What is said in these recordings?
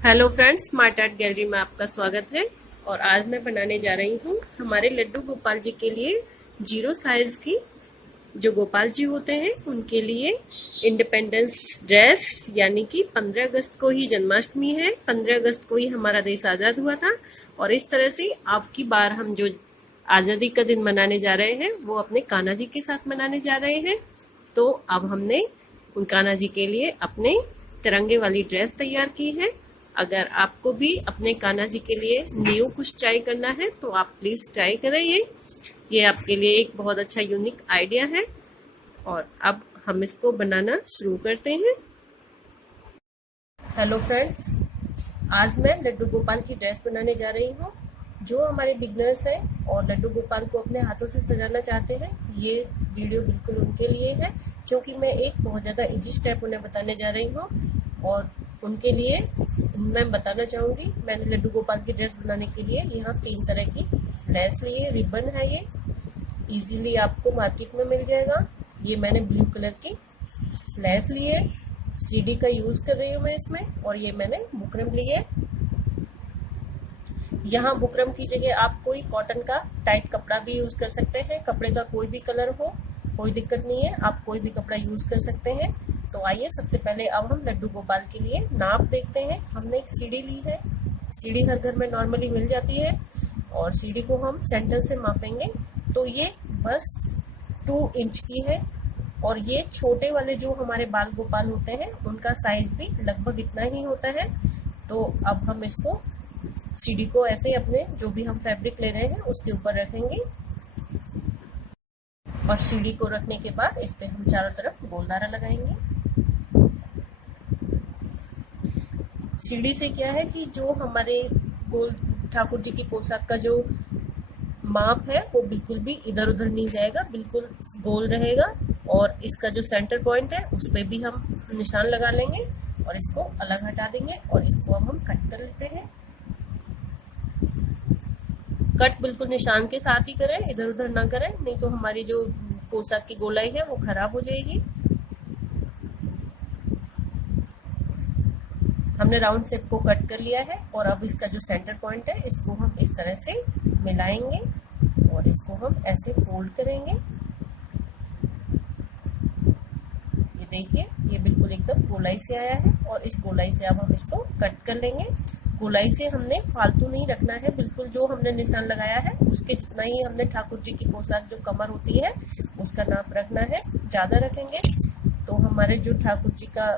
Hello friends, smart art gallery में आपका स्वागत है। और आज मैं बनाने जा रही हूँ हमारे लड्डू गोपाल जी के लिए जीरो साइज की, जो गोपाल जी होते हैं उनके लिए इंडिपेंडेंस ड्रेस। यानी कि 15 अगस्त को ही जन्माष्टमी है, 15 अगस्त को ही हमारा देश आजाद हुआ था। और इस तरह से अब की बार हम जो आजादी का दिन मनाने जा रहे हैं वो अपने कान्हा जी के साथ मनाने जा रहे हैं। तो अब हमने उन कान्हा जी के लिए अपने तिरंगे वाली ड्रेस तैयार की है। अगर आपको भी अपने कान्हा जी के लिए न्यू कुछ ट्राई करना है तो आप प्लीज ट्राई करें। ये आपके लिए एक बहुत अच्छा यूनिक आइडिया है। और अब हम इसको बनाना शुरू करते हैं। हेलो फ्रेंड्स, आज मैं लड्डू गोपाल की ड्रेस बनाने जा रही हूँ। जो हमारे बिगनर्स हैं और लड्डू गोपाल को अपने हाथों से सजाना चाहते हैं, ये वीडियो बिल्कुल उनके लिए है, क्योंकि मैं एक बहुत ज़्यादा इजी स्टेप उन्हें बताने जा रही हूँ। और उनके लिए मैं बताना चाहूँगी, मैंने लड्डू गोपाल की ड्रेस बनाने के लिए यहाँ 3 तरह की लेस ली है। रिबन है, ये इजीली आपको मार्केट में मिल जाएगा। ये मैंने ब्लू कलर की लेस ली है, सीडी का यूज़ कर रही हूँ मैं इसमें। और ये मैंने बुकरम ली है। यहाँ बुकरम की जगह आप कोई कॉटन का टाइट कपड़ा भी यूज कर सकते हैं। कपड़े का कोई भी कलर हो, कोई दिक्कत नहीं है, आप कोई भी कपड़ा यूज कर सकते हैं। तो आइए सबसे पहले अब हम लड्डू गोपाल के लिए नाप देखते हैं। हमने एक सीढ़ी ली है, सीढ़ी हर घर में नॉर्मली मिल जाती है। और सीढ़ी को हम सेंटर से मापेंगे। तो ये बस 2 इंच की है। और ये छोटे वाले जो हमारे बाल गोपाल होते हैं उनका साइज भी लगभग इतना ही होता है। तो अब हम इसको सीढ़ी को ऐसे अपने जो भी हम फैब्रिक ले रहे हैं उसके ऊपर रखेंगे। और सीढ़ी को रखने के बाद इस पे हम चारों तरफ गोलदारा लगाएंगे। सीढ़ी से क्या है कि जो हमारे गोल ठाकुर जी की पोशाक का जो माप है वो बिल्कुल भी इधर उधर नहीं जाएगा, बिल्कुल गोल रहेगा। और इसका जो सेंटर पॉइंट है उस पर भी हम निशान लगा लेंगे और इसको अलग हटा देंगे। और इसको अब हम कट कर लेते हैं। कट बिल्कुल निशान के साथ ही करें, इधर उधर ना करें, नहीं तो हमारी जो पोशाक की गोलाई है वो खराब हो जाएगी। हमने राउंड शेप को कट कर लिया है। और अब इसका जो सेंटर पॉइंट है इसको हम इस तरह से मिलाएंगे और इसको हम ऐसे फोल्ड करेंगे। ये देखिए, ये बिल्कुल एकदम गोलाई से आया है। और इस गोलाई से अब हम इसको कट कर लेंगे। गोलाई से हमने फालतू नहीं रखना है, बिल्कुल जो हमने निशान लगाया है उसके जितना ही हमने ठाकुर जी की पोशाक जो कमर होती है उसका नाप रखना है। ज़्यादा रखेंगे तो हमारे जो ठाकुर जी का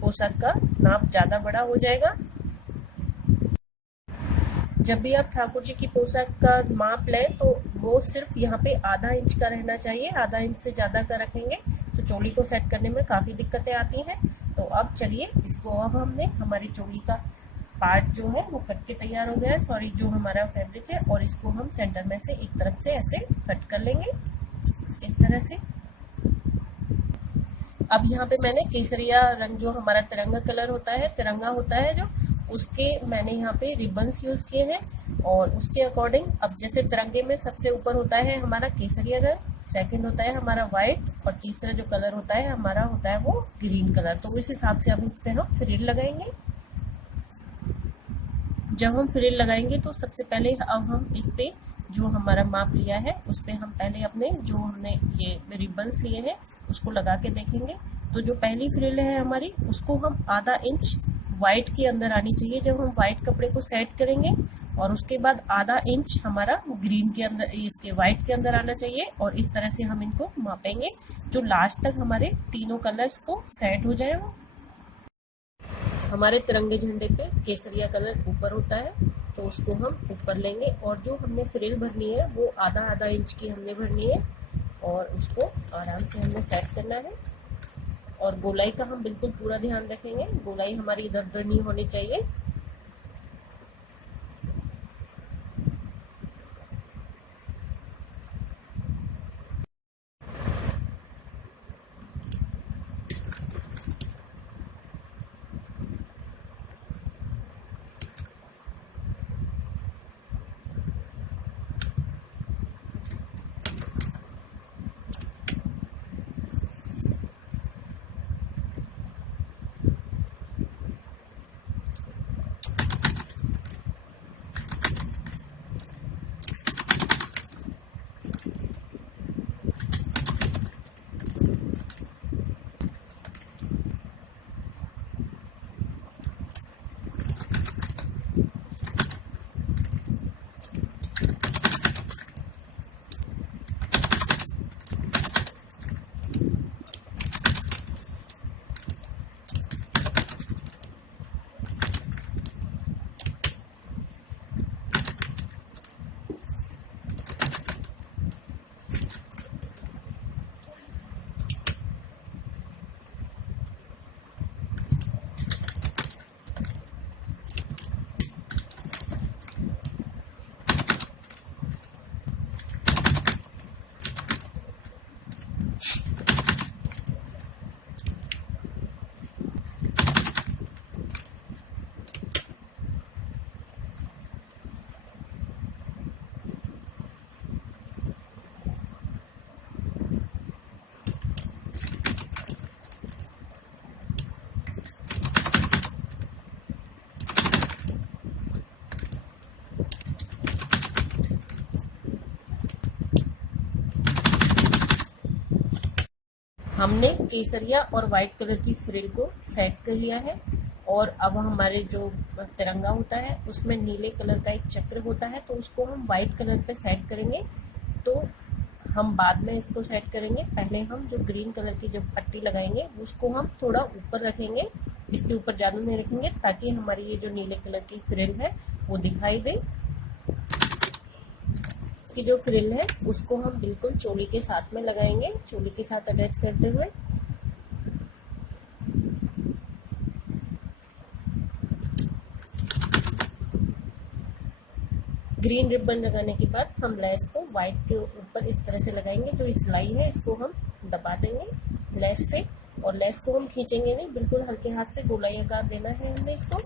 पोशाक का नाप ज़्यादा बड़ा हो जाएगा। जब भी आप ठाकुर जी की पोशाक का माप लें तो वो सिर्फ यहाँ पे आधा इंच का रहना चाहिए। आधा इंच से ज़्यादा का रखेंगे तो चोली को सेट करने में काफ़ी दिक्कतें आती हैं। तो अब चलिए इसको, अब हमने हमारी चोली का पार्ट जो है वो कट के तैयार हो गया है, सॉरी जो हमारा फैब्रिक है। और इसको हम सेंटर में से एक तरफ से ऐसे कट कर लेंगे इस तरह से। अब यहाँ पे मैंने केसरिया रंग, जो हमारा तिरंगा कलर होता है, तिरंगा होता है जो, उसके मैंने यहाँ पे रिबन्स यूज किए हैं। और उसके अकॉर्डिंग, अब जैसे तिरंगे में सबसे ऊपर होता है हमारा केसरिया रंग, सेकंड होता है हमारा व्हाइट, और तीसरा जो कलर होता है हमारा होता है वो ग्रीन कलर। तो इस हिसाब से अब इस पे हम फ्रिल लगाएंगे। जब हम फ्रिल लगाएंगे तो सबसे पहले अब हम इस पे जो हमारा माप लिया है उस पे हम पहले अपने जो हमने ये रिबन्स लिए हैं उसको लगा के देखेंगे। तो जो पहली फ्रिल है हमारी, उसको हम आधा इंच व्हाइट के अंदर आनी चाहिए जब हम व्हाइट कपड़े को सेट करेंगे। और उसके बाद आधा इंच हमारा ग्रीन के अंदर, इसके व्हाइट के अंदर आना चाहिए। और इस तरह से हम इनको मापेंगे जो लास्ट तक हमारे तीनों कलर्स को सेट हो जाए। हमारे तिरंगे झंडे पे केसरिया कलर ऊपर होता है तो उसको हम ऊपर लेंगे। और जो हमने फ्रिल भरनी है वो आधा आधा इंच की हमने भरनी है। और उसको आराम से हमने सेट करना है। और गोलाई का हम बिल्कुल पूरा ध्यान रखेंगे, गोलाई हमारी इधर उधर नहीं होनी चाहिए। हमने केसरिया और व्हाइट कलर की फ्रिल को सेट कर लिया है और अब हमारे जो तिरंगा होता है उसमें नीले कलर का एक चक्र होता है, तो उसको हम व्हाइट कलर पे सेट करेंगे। तो हम बाद में इसको सेट करेंगे, पहले हम जो ग्रीन कलर की जो पट्टी लगाएंगे उसको हम थोड़ा ऊपर रखेंगे, इसके ऊपर ज़्यादा नहीं रखेंगे ताकि हमारी ये जो नीले कलर की फ्रिल है वो दिखाई दे। की जो फ्रिल है उसको हम बिल्कुल चोली के साथ में लगाएंगे, चोली के साथ अटैच करते हुए। ग्रीन रिबन लगाने के बाद हम लेस को व्हाइट के ऊपर इस तरह से लगाएंगे, जो सिलाई है इसको हम दबा देंगे लेस से, और लेस को हम खींचेंगे नहीं, बिल्कुल हल्के हाथ से गोलाई आकार देना है हमने इसको।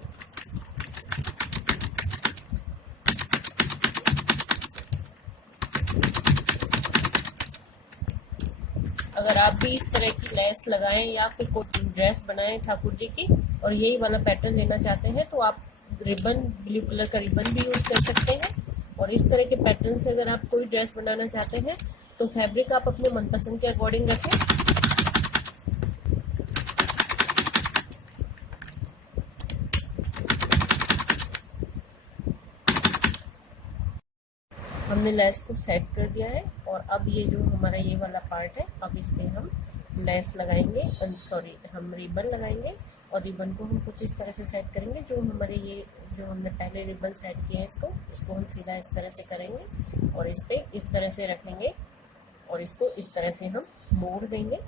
अगर आप भी इस तरह की लेस लगाएं या फिर कोई ड्रेस बनाएं ठाकुर जी की और यही वाला पैटर्न लेना चाहते हैं तो आप रिबन, ब्लू कलर का रिबन भी यूज कर सकते हैं। और इस तरह के पैटर्न से अगर आप कोई ड्रेस बनाना चाहते हैं तो फैब्रिक आप अपने मनपसंद के अकॉर्डिंग रखें। हमने लेस को सेट कर दिया है और अब ये जो हमारा ये वाला पार्ट है, अब इस पे हम लेस लगाएंगे, सॉरी हम रिबन लगाएंगे और रिबन को हम कुछ इस तरह से सेट करेंगे। जो हमारे ये जो हमने पहले रिबन सेट किया है इसको हम सीधा इस तरह से करेंगे और इस पे इस तरह से रखेंगे और इसको इस तरह से हम मोड़ देंगे।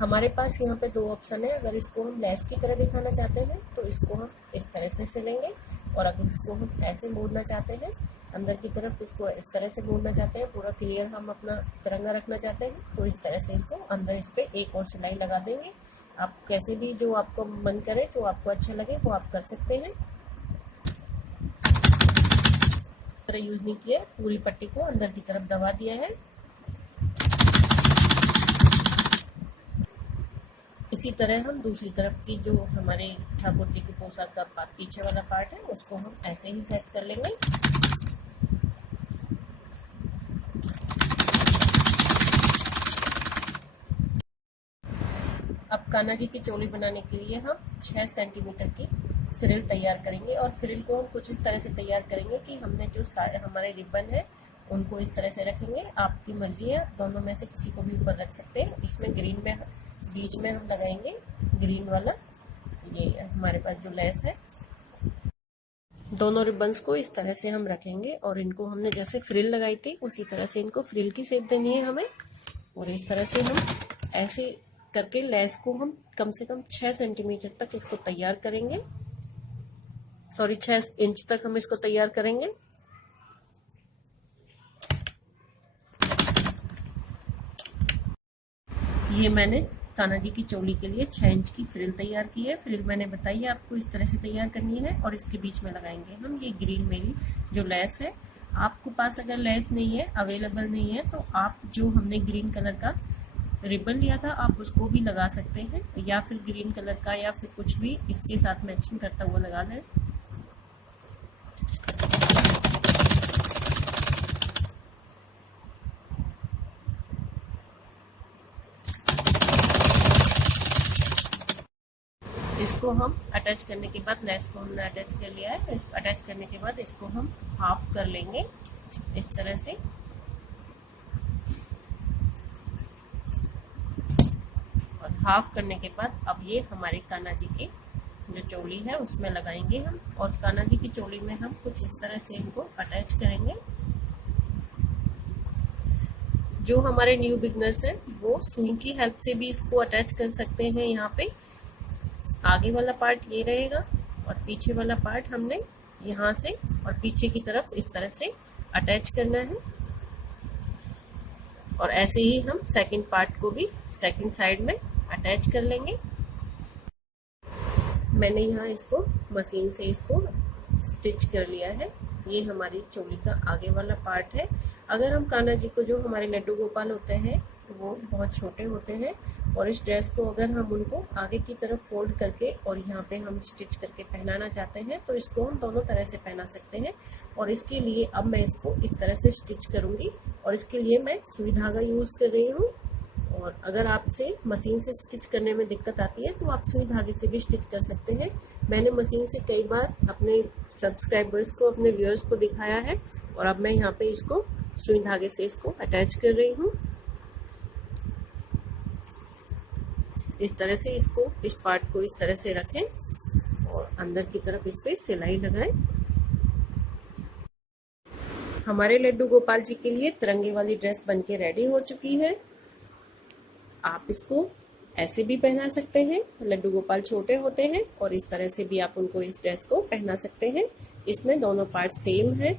हमारे पास यहाँ पे दो ऑप्शन है, अगर इसको हम लेस की तरह दिखाना चाहते हैं तो इसको हम इस तरह से सिलेंगे, और अगर इसको हम ऐसे मोड़ना चाहते हैं अंदर की तरफ, इसको इस तरह से मोड़ना चाहते हैं, पूरा क्लियर हम अपना तिरंगा रखना चाहते हैं तो इस तरह से इसको अंदर इस पे एक और सिलाई लगा देंगे। आप कैसे भी जो आपको मन करे, जो आपको अच्छा लगे वो आप कर सकते हैं। तरह यूज नहीं किया, पूरी पट्टी को अंदर की तरफ दबा दिया है। इसी तरह हम दूसरी तरफ की जो हमारे ठाकुर जी की पोशाक का पीछे वाला पार्ट है उसको हम ऐसे ही सेट कर लेंगे। अब कान्हा जी की चोली बनाने के लिए हम 6 सेंटीमीटर की फ्रिल तैयार करेंगे, और फ्रिल को हम कुछ इस तरह से तैयार करेंगे कि हमने जो हमारे रिबन है उनको इस तरह से रखेंगे। आपकी मर्जी है, दोनों में से किसी को भी ऊपर रख सकते हैं। इसमें ग्रीन में बीच में हम लगाएंगे ग्रीन वाला, ये हमारे पास जो लेस है। दोनों रिबन्स को इस तरह से हम रखेंगे और इनको हमने जैसे फ्रिल लगाई थी उसी तरह से इनको फ्रिल की शेप देनी है हमें, और इस तरह से हम ऐसे करके लेस को हम कम से कम 6 सेंटीमीटर तक इसको तैयार करेंगे, सॉरी 6 इंच तक हम इसको तैयार करेंगे। ये मैंने कान्हा जी की चोली के लिए 6 इंच की फ्रिल तैयार की है। फ्रिल मैंने बताई आपको इस तरह से तैयार करनी है और इसके बीच में लगाएंगे हम ये ग्रीन मेरी जो लेस है। आपके पास अगर लेस नहीं है, अवेलेबल नहीं है, तो आप जो हमने ग्रीन कलर का रिबन लिया था आप उसको भी लगा सकते हैं, या फिर ग्रीन कलर का या फिर कुछ भी इसके साथ मैचिंग करता हुआ लगा लें। इसको हम अटैच करने के बाद, लेस को हमने अटैच कर लिया है, इसको अटैच करने के बाद इसको हम हाफ कर लेंगे इस तरह से, और हाफ करने के बाद अब ये हमारे कान्हा जी की जो चोली है उसमें लगाएंगे हम, और कान्हा जी की चोली में हम कुछ इस तरह से इनको अटैच करेंगे। जो हमारे न्यू बिगनर्स हैं वो सुई की हेल्प से भी इसको अटैच कर सकते हैं। यहाँ पे आगे वाला पार्ट ये रहेगा और पीछे वाला पार्ट हमने यहाँ से और पीछे की तरफ इस तरह से अटैच करना है, और ऐसे ही हम सेकंड पार्ट को भी सेकंड साइड में अटैच कर लेंगे। मैंने यहाँ इसको मशीन से इसको स्टिच कर लिया है। ये हमारी चोली का आगे वाला पार्ट है। अगर हम कान्हा जी को, जो हमारे लड्डू गोपाल होते हैं वो बहुत छोटे होते हैं, और इस ड्रेस को अगर हम उनको आगे की तरफ फोल्ड करके और यहाँ पे हम स्टिच करके पहनाना चाहते हैं तो इसको हम दोनों तरह से पहना सकते हैं। और इसके लिए अब मैं इसको इस तरह से स्टिच करूँगी और इसके लिए मैं सुई धागा यूज़ कर रही हूँ। और अगर आपसे मशीन से स्टिच करने में दिक्कत आती है तो आप सुई धागे से भी स्टिच कर सकते हैं। मैंने मशीन से कई बार अपने सब्सक्राइबर्स को, अपने व्यूअर्स को दिखाया है और अब मैं यहाँ पे इसको सुई धागे से इसको अटैच कर रही हूँ। इस तरह से इसको, इस पार्ट को इस तरह से रखें और अंदर की तरफ इस पे सिलाई लगाएं। हमारे लड्डू गोपाल जी के लिए तिरंगे वाली ड्रेस बनके रेडी हो चुकी है। आप इसको ऐसे भी पहना सकते हैं, लड्डू गोपाल छोटे होते हैं, और इस तरह से भी आप उनको इस ड्रेस को पहना सकते हैं। इसमें दोनों पार्ट सेम है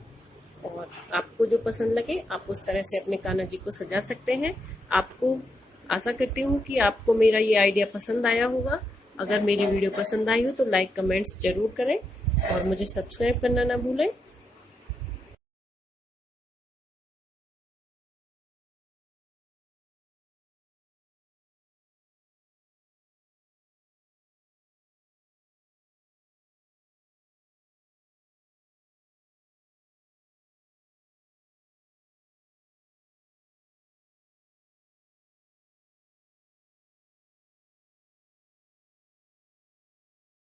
और आपको जो पसंद लगे आप उस तरह से अपने कान्हा जी को सजा सकते हैं। आपको आशा करती हूँ कि आपको मेरा ये आइडिया पसंद आया होगा। अगर मेरी वीडियो पसंद आई हो तो लाइक कमेंट्स जरूर करें और मुझे सब्सक्राइब करना ना भूलें।